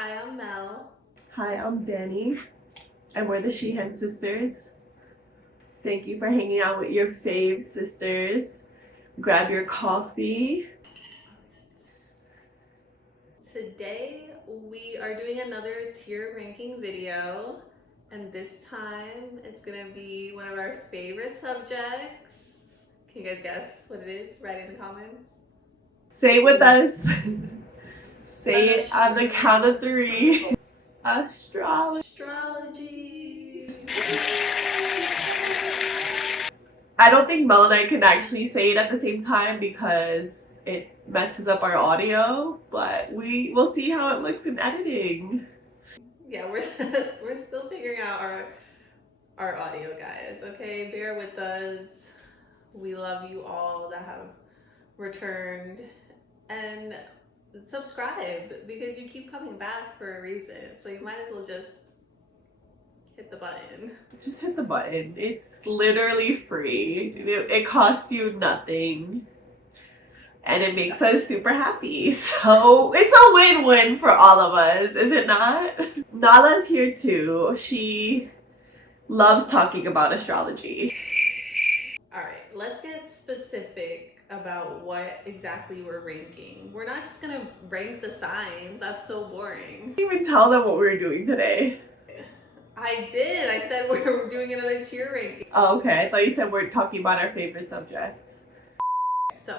Hi, I'm Mel. Hi, I'm Danny, and we're the Sheehan sisters. Thank you for hanging out with your fave sisters. Grab your coffee. Today we are doing another tier ranking video, and this time it's gonna be one of our favorite subjects. Can you guys guess what it is? Write in the comments. Say it with us. Say it on the count of 3. Astrology. Astrology. I don't think Mel and I can actually say it at the same time because it messes up our audio, but we'll see how it looks in editing. Yeah, we're still figuring out our audio, guys. Okay, bear with us. We love you all that have returned, and subscribe because you keep coming back for a reason, so you might as well just hit the button. Just hit the button. It's literally free. It costs you nothing. And it makes us super happy. So it's a win-win for all of us, is it not? Nala's here too. She loves talking about astrology. All right, let's get specific about what exactly we're ranking. We're not just gonna rank the signs. That's so boring. I didn't even tell them what we were doing today. I did. I said we're doing another tier ranking. Oh, okay. I thought you said we're talking about our favorite subject. So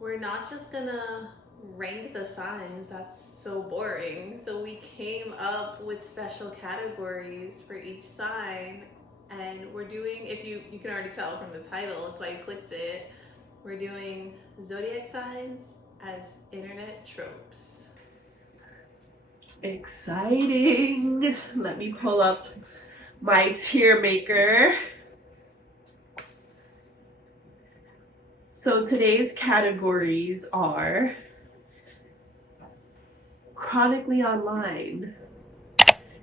we're not just gonna rank the signs. That's so boring. So we came up with special categories for each sign, and we're doing, if you can already tell from the title, that's why you clicked it, we're doing zodiac signs as internet tropes. Exciting. Let me pull up my tier maker. So today's categories are chronically online,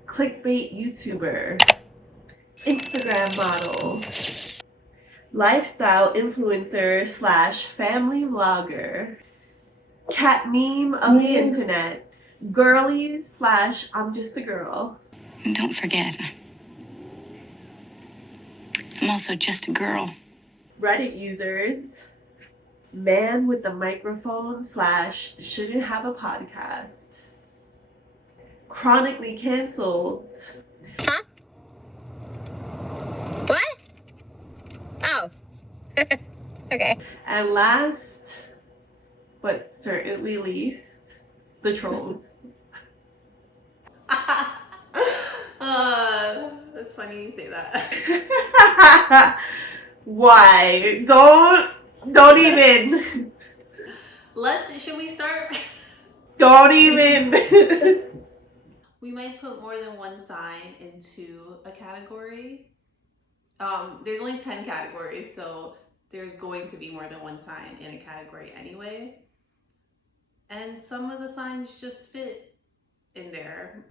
clickbait YouTuber, Instagram model, lifestyle influencer / family vlogger, cat meme of the internet, girlies / I'm just a girl. And don't forget, I'm also just a girl. Reddit users, man with the microphone / shouldn't have a podcast, chronically canceled. Huh? What? Oh. Okay. And last, but certainly least, the trolls. That's funny you say that. Why? Don't even. Should we start? Don't even. We might put more than one sign into a category. There's only 10 categories, so there's going to be more than one sign in a category anyway. And some of the signs just fit in there.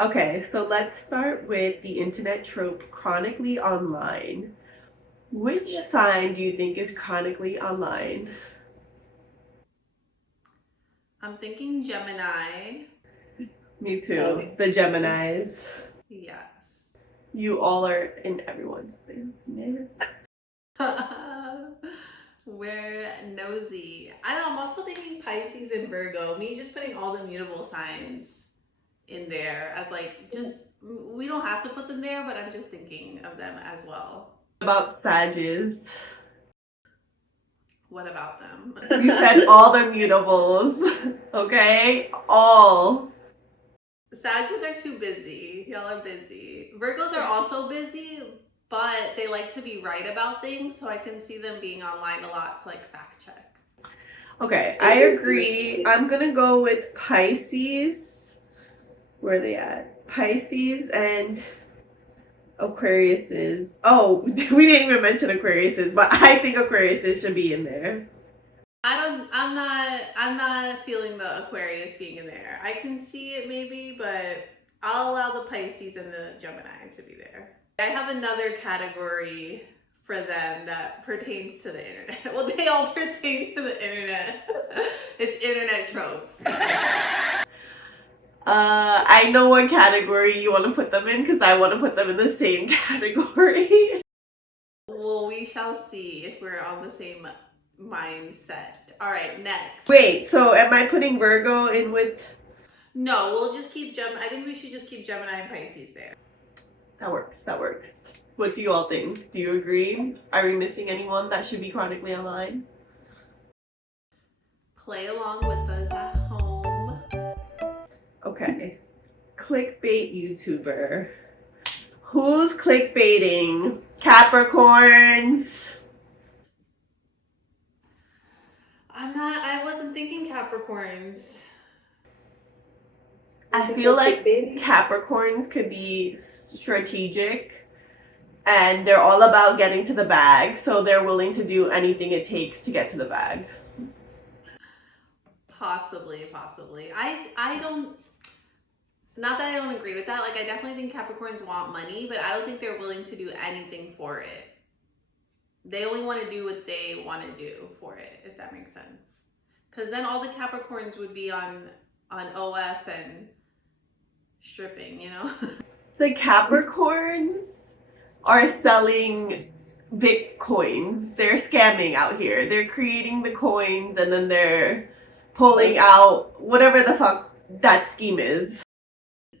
Okay, so let's start with the internet trope chronically online. Which sign do you think is chronically online? I'm thinking Gemini. Me too. The Geminis. Yes. You all are in everyone's business. We're nosy. I know, I'm also thinking Pisces and Virgo. Me just putting all the mutable signs in there as we don't have to put them there, but I'm just thinking of them as well. What about Sages? What about them? You said all the mutables, okay? All. Sages are too busy. Y'all are busy. Virgos are also busy, but they like to be right about things, so I can see them being online a lot to fact check. Okay, I agree. I'm gonna go with Pisces. Where are they at? Pisces and Aquariuses. Oh, we didn't even mention Aquariuses, but I think Aquariuses should be in there. I'm not feeling the Aquarius being in there. I can see it maybe, but I'll allow the Pisces and the Gemini to be there. I have another category for them that pertains to the internet. Well, they all pertain to the internet. It's internet tropes. I know what category you want to put them in because I want to put them in the same category. Well, we shall see if we're on the same mindset. All right, next. Wait, so am I putting Virgo in with... No, we'll just keep I think we should just keep Gemini and Pisces there. That works. What do you all think? Do you agree? Are we missing anyone that should be chronically online? Play along with us at home. Okay. Clickbait YouTuber. Who's clickbaiting? Capricorns. I wasn't thinking Capricorns. I feel like Capricorns could be strategic and they're all about getting to the bag, so they're willing to do anything it takes to get to the bag. Possibly. I don't, not that I don't agree with that. Like, I definitely think Capricorns want money, but I don't think they're willing to do anything for it. They only want to do what they want to do for it, if that makes sense. Because then all the Capricorns would be on OF and stripping, you know? The Capricorns are selling Bitcoins. They're scamming out here. They're creating the coins and then they're pulling out whatever the fuck that scheme is.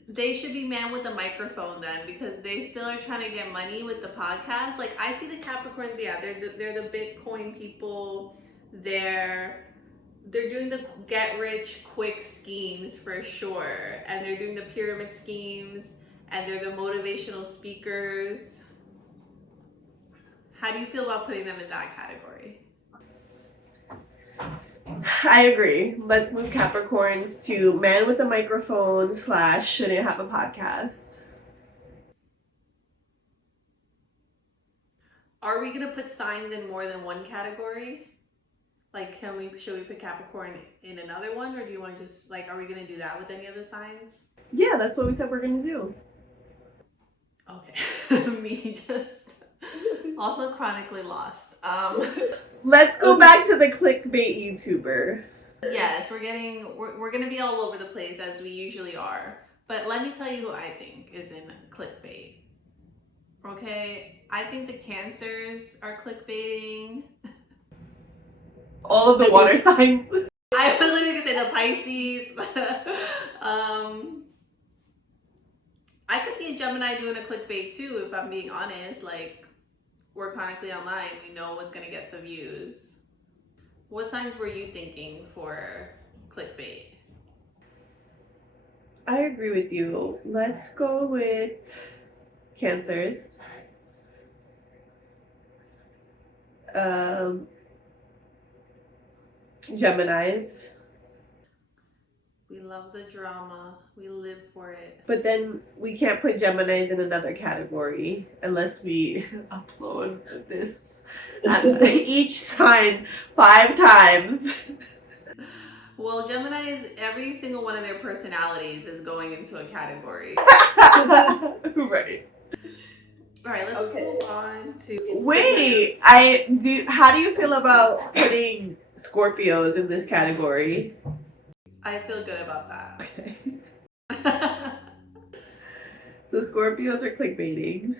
They should be man with the microphone then, because they still are trying to get money with the podcast. Like, I see the Capricorns, yeah, they're the Bitcoin people. They're doing the get rich quick schemes for sure, and they're doing the pyramid schemes, and they're the motivational speakers. How do you feel about putting them in that category? I agree. Let's move Capricorns to man with a microphone / shouldn't have a podcast. Are we gonna put signs in more than one category? Like, should we put Capricorn in another one, or do you want to just, like, are we gonna do that with any of the signs? Yeah, that's what we said we're gonna do. Okay. Me just also chronically lost. Let's go back to the clickbait YouTuber. Yes, we're gonna be all over the place as we usually are. But let me tell you who I think is in clickbait. Okay, I think the Cancers are clickbaiting. All of the water signs. I was literally gonna say the Pisces. I could see a Gemini doing a clickbait too, if I'm being honest. Like, we're chronically online, we know what's gonna get the views. What signs were you thinking for clickbait? I agree with you. Let's go with Cancers. Geminis. We love the drama. We live for it. But then we can't put Geminis in another category unless we upload this each sign 5 times. Well, Geminis, every single one of their personalities is going into a category. Right. All right, let's move on to Instagram. Wait, how do you feel about putting Scorpios in this category? I feel good about that. Okay. The Scorpios are clickbaiting.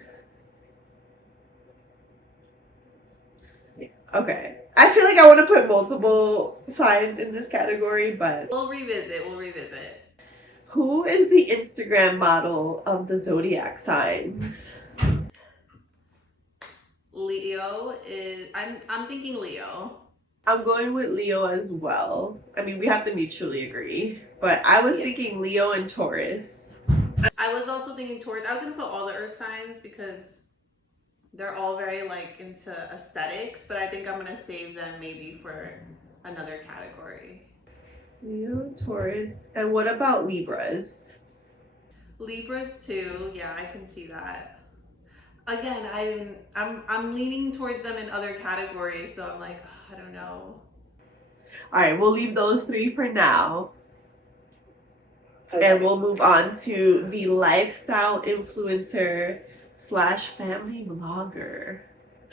Okay. I feel like I want to put multiple signs in this category, but... We'll revisit. Who is the Instagram model of the zodiac signs? Leo is... I'm thinking Leo. I'm going with Leo as well. I mean, we have to mutually agree. But I was thinking Leo and Taurus. I was also thinking Taurus. I was going to put all the earth signs because they're all very, like, into aesthetics. But I think I'm going to save them maybe for another category. Leo, Taurus. And what about Libras? Libras too. Yeah, I can see that. Again, I'm leaning towards them in other categories, so I'm like, I don't know. All right, we'll leave those 3 for now. Okay. And we'll move on to the lifestyle influencer / family blogger.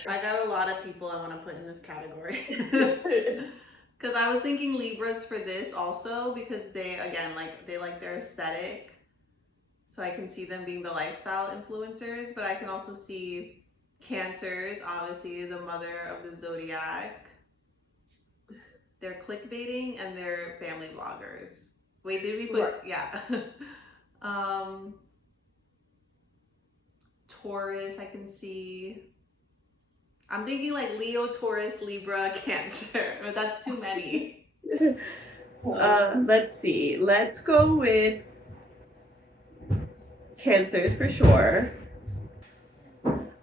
I got a lot of people I want to put in this category. Because I was thinking Libras for this also because they, again, they like their aesthetic. So I can see them being the lifestyle influencers, but I can also see Cancers, obviously the mother of the Zodiac. They're clickbaiting and they're family vloggers. Wait, did we put, Right. yeah. Taurus, I can see. I'm thinking like Leo, Taurus, Libra, Cancer, but that's too many. Let's see. Let's go with Cancers for sure.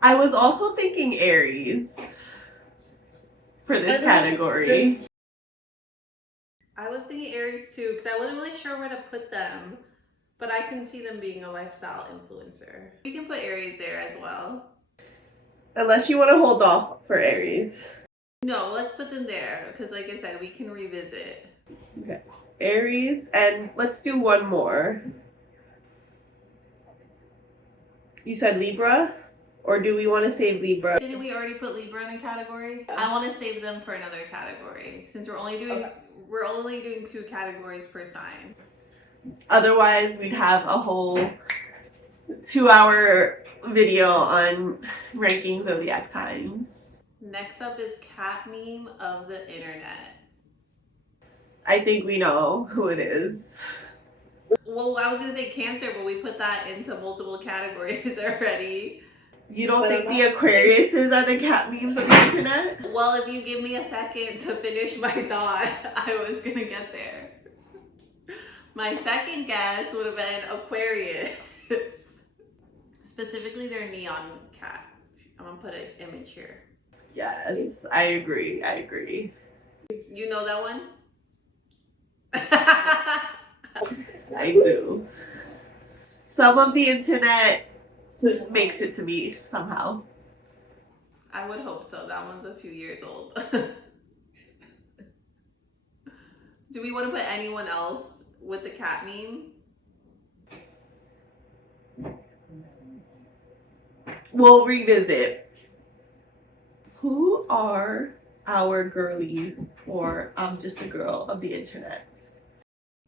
I was also thinking Aries for this category. I was thinking Aries too, because I wasn't really sure where to put them, but I can see them being a lifestyle influencer. You can put Aries there as well. Unless you want to hold off for Aries. No, let's put them there, because like I said, we can revisit. Okay. Aries, and let's do one more. You said Libra? Or do we want to save Libra? Didn't we already put Libra in a category? I want to save them for another category, since we're only doing 2 categories per sign. Otherwise, we'd have a whole 2-hour video on ranking zodiac signs. Next up is cat meme of the internet. I think we know who it is. Well, I was gonna say Cancer, but we put that into multiple categories already. You don't think the Aquariuses are the cat memes of the internet? Well, if you give me a second to finish my thought, I was gonna get there. My second guess would have been Aquarius. Specifically their neon cat. I'm gonna put an image here. Yes, I agree. You know that one? I do. Some of the internet makes it to me somehow. I would hope so. That one's a few years old. Do we want to put anyone else with the cat meme? We'll revisit. Who are our girlies for I'm Just a Girl of the internet?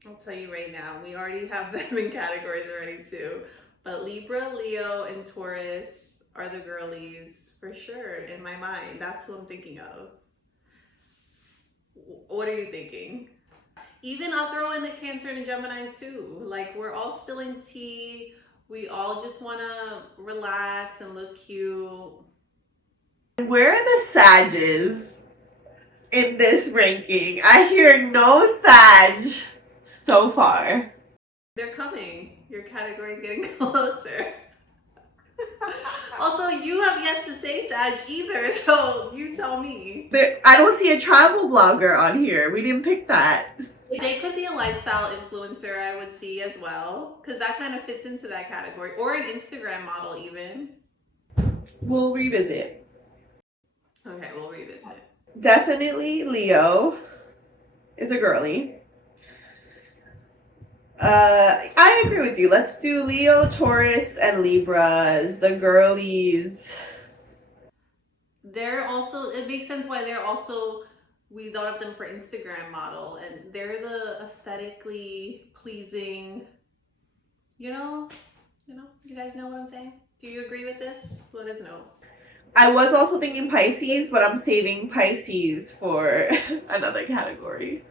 I'll tell you right now, we already have them in categories already too. But Libra, Leo, and Taurus are the girlies for sure in my mind. That's who I'm thinking of. What are you thinking? Even I'll throw in the Cancer and the Gemini too. Like, we're all spilling tea. We all just want to relax and look cute. Where are the Sages in this ranking? I hear no Sag so far. They're coming. Your category is getting closer. Also, you have yet to say Sag either, so you tell me. I don't see a travel blogger on here. We didn't pick that. They could be a lifestyle influencer, I would see as well, because that kind of fits into that category. Or an Instagram model even. We'll revisit. Okay, we'll revisit. Definitely Leo is a girly. I agree with you. Let's do Leo, Taurus, and Libras, the girlies. They're also, it makes sense why they're also, we thought of them for Instagram model, and they're the aesthetically pleasing, you guys know what I'm saying? Do you agree with this? Let us know. I was also thinking Pisces, but I'm saving Pisces for another category.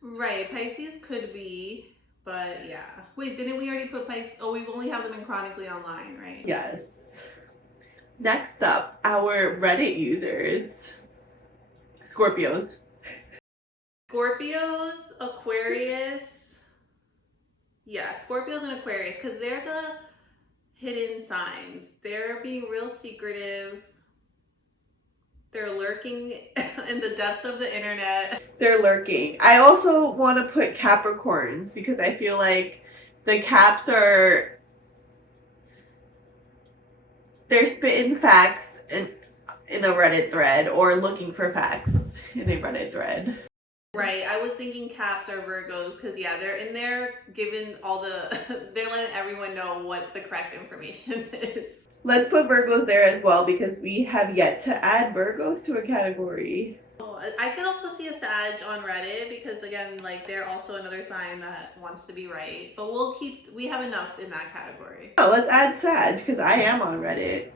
Right, Pisces could be, but yeah. Wait, didn't we already put Pisces? Oh, we only have them in Chronically Online, right? Yes. Next up, our Reddit users. Scorpios. Scorpios, Aquarius. Yeah, Scorpios and Aquarius, because they're the hidden signs. They're being real secretive. They're lurking in the depths of the internet. They're lurking. I also want to put Capricorns because I feel like the Caps are... They're spitting facts in a Reddit thread or looking for facts in a Reddit thread. Right, I was thinking Caps or Virgos because yeah, they're in there giving all the, they're letting everyone know what the correct information is. Let's put Virgos there as well because we have yet to add Virgos to a category. Oh, I could also see a Sag on Reddit because again, like they're also another sign that wants to be right. But we have enough in that category. Oh, let's add Sag because I am on Reddit.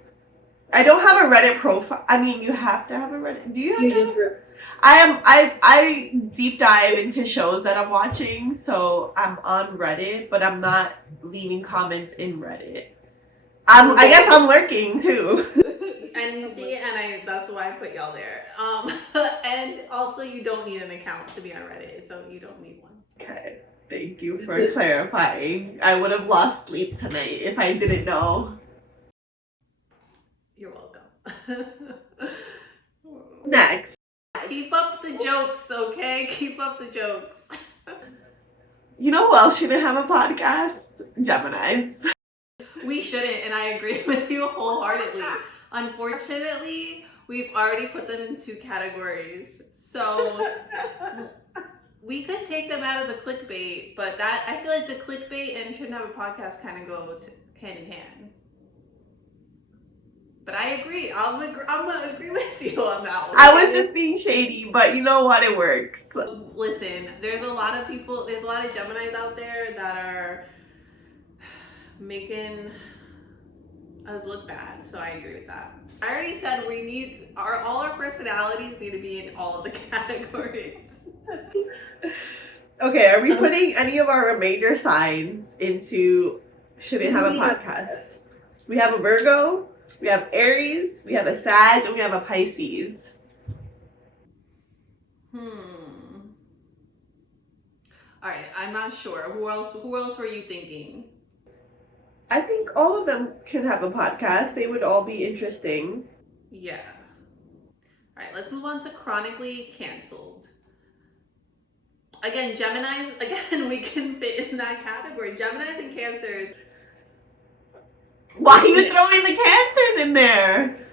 I don't have a Reddit profile. I mean, you have to have a Reddit. Do you have to? I deep dive into shows that I'm watching, so I'm on Reddit, but I'm not leaving comments in Reddit. I guess I'm lurking too. And you see, and that's why I put y'all there. And also you don't need an account to be on Reddit, so you don't need one. Okay, thank you for clarifying. I would have lost sleep tonight if I didn't know. You're welcome. Next. Keep up the jokes, okay? Keep up the jokes. You know who else shouldn't have a podcast? Geminis. We shouldn't, and I agree with you wholeheartedly. Unfortunately, we've already put them in 2 categories. So we could take them out of the clickbait, but I feel like the clickbait and shouldn't have a podcast kind of go hand in hand. But I agree. I'm gonna agree with you on that one. I was just being shady, but you know what? It works. Listen, there's a lot of Geminis out there that are making us look bad, so I agree with that. I already said all our personalities need to be in all of the categories. Okay, are we putting any of our remainder signs into shouldn't have a podcast? We have a Virgo, we have Aries, we have a Sag, and we have a Pisces. Alright, I'm not sure. Who else were you thinking? I think all of them can have a podcast. They would all be interesting. Yeah. Alright, let's move on to chronically canceled. Again, Geminis, we can fit in that category. Geminis and Cancers. Why are you throwing the Cancers in there?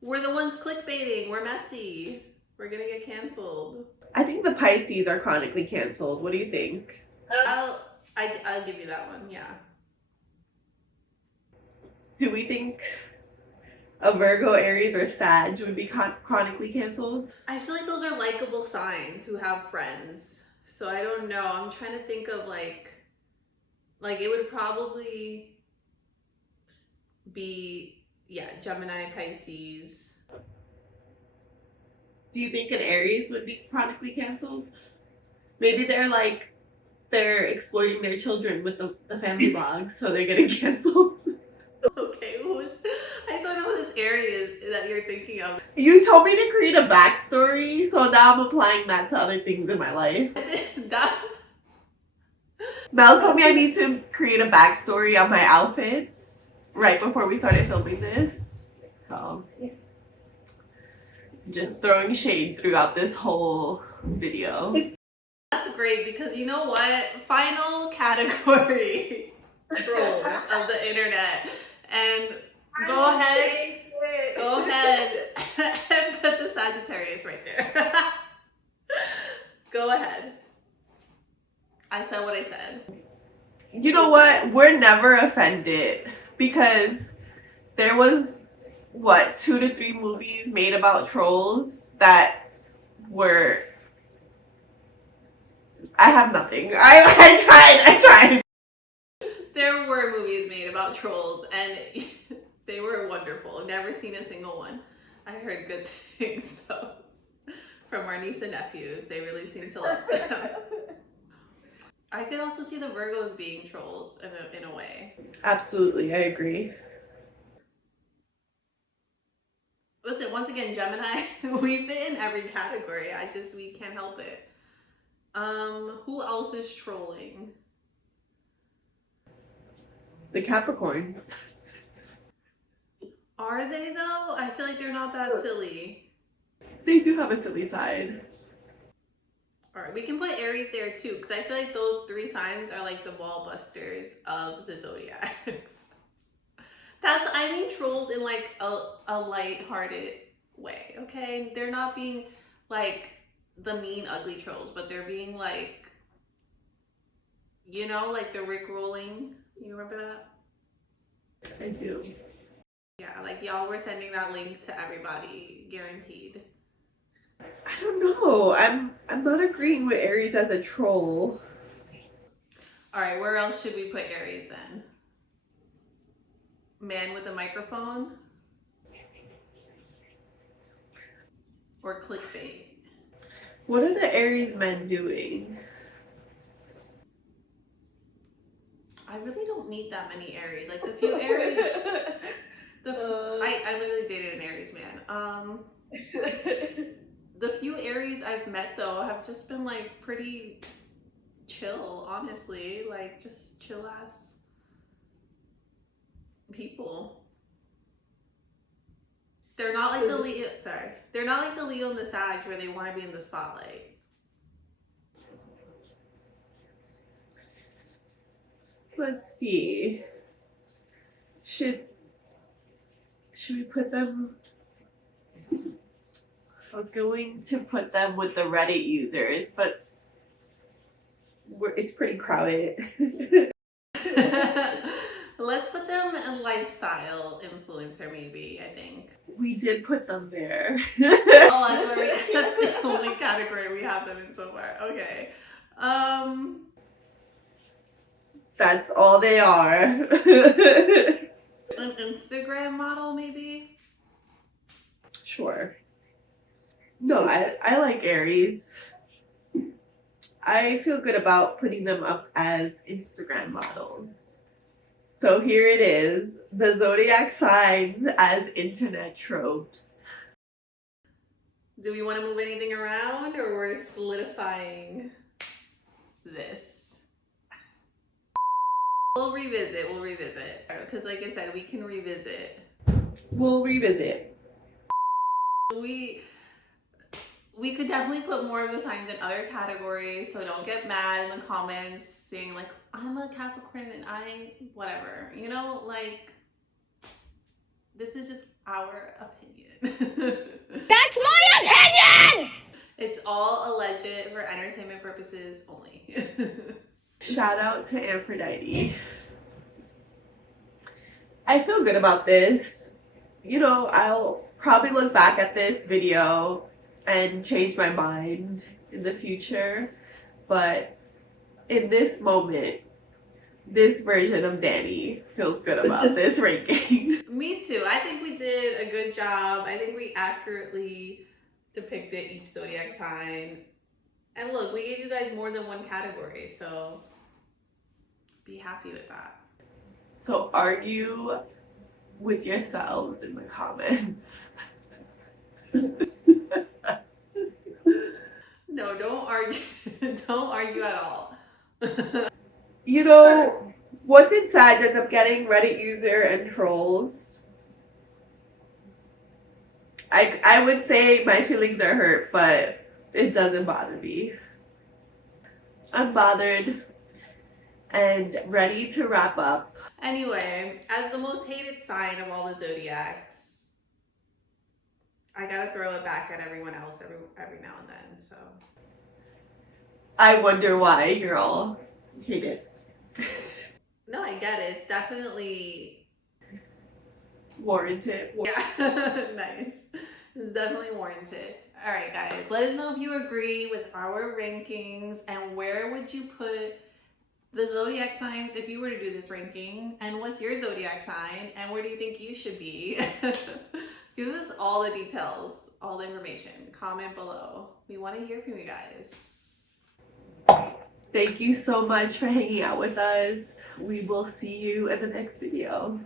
We're the ones clickbaiting. We're messy. We're gonna get canceled. I think the Pisces are chronically canceled. What do you think? I'll give you that one, yeah. Do we think a Virgo, Aries, or Sag would be chronically canceled? I feel like those are likable signs who have friends. So I don't know. I'm trying to think of like it would probably be, yeah, Gemini, Pisces. Do you think an Aries would be chronically canceled? Maybe they're exploiting their children with the family vlog, so they're getting canceled. Okay, I just want to know who this Aries is that you're thinking of. You told me to create a backstory, so now I'm applying that to other things in my life. Mel told me I need to create a backstory on my outfits right before we started filming this. So, just throwing shade throughout this whole video. That's great because you know what? Final category. Trolls of the internet. And go ahead and put the Sagittarius right there. Go ahead. I said what I said. You know what? We're never offended because there was 2 to 3 movies made about trolls that were. I have nothing. I tried. There were movies made about trolls and they were wonderful. Never seen a single one. I heard good things though from our niece and nephews. They really seem to love them. I could also see the Virgos being trolls in a way. Absolutely, I agree. Listen, once again, Gemini, we fit in every category. We can't help it. Who else is trolling? The Capricorns. Are they though? I feel like they're not that silly. They do have a silly side. Alright, we can put Aries there too, because I feel like those 3 signs are like the wall busters of the zodiacs. I mean trolls in like a light-hearted way, okay? They're not being like the mean, ugly trolls, but they're being like, like the Rickrolling. You remember that? I do. Yeah, like y'all were sending that link to everybody, guaranteed. I don't know. I'm not agreeing with Aries as a troll. All right, where else should we put Aries then? Man with a microphone? Or clickbait? What are the Aries men doing? I really don't meet that many Aries. Like the few Aries, I literally dated an Aries man. The few Aries I've met though have just been like pretty chill, honestly. Like just chill ass people. They're not like the Leo. Sorry, they're not like the Leo and the Sag where they want to be in the spotlight. Let's see. Should we put them? I was going to put them with the Reddit users, but it's pretty crowded. Let's put them in lifestyle influencer, maybe. I think. We did put them there. Oh, that's the only category we have them in so far. Okay. That's all they are. An Instagram model, maybe? Sure. No, I like Aries. I feel good about putting them up as Instagram models. So here it is, the zodiac signs as internet tropes. Do we want to move anything around or we're solidifying this? We'll revisit. Because like I said, we can revisit. We'll revisit. We could definitely put more of the signs in other categories, so don't get mad in the comments saying like, I'm a Capricorn and I, whatever. You know, like, this is just our opinion. That's my opinion! It's all alleged for entertainment purposes only. Shout out to Aphrodite. I feel good about this. You know, I'll probably look back at this video and change my mind in the future, but in this moment, this version of Danny feels good about this ranking. Me too. I think we did a good job. I think we accurately depicted each zodiac sign. And look, we gave you guys more than one category, so be happy with that. So argue with yourselves in the comments. No, don't argue. Don't argue at all. You know, what did Sag end up getting? Reddit user and trolls. I would say my feelings are hurt, but it doesn't bother me. I'm bothered and ready to wrap up. Anyway, as the most hated sign of all the zodiacs, I gotta throw it back at everyone else every now and then. So I wonder why you're all hated. no, I get it. It's definitely Warranted. yeah, nice. It's definitely warranted. All right, guys, let us know if you agree with our rankings and where would you put the zodiac signs if you were to do this ranking, and what's your zodiac sign and where do you think you should be? Give us all the details, all the information. Comment below. We want to hear from you guys. Thank you so much for hanging out with us. We will see you in the next video.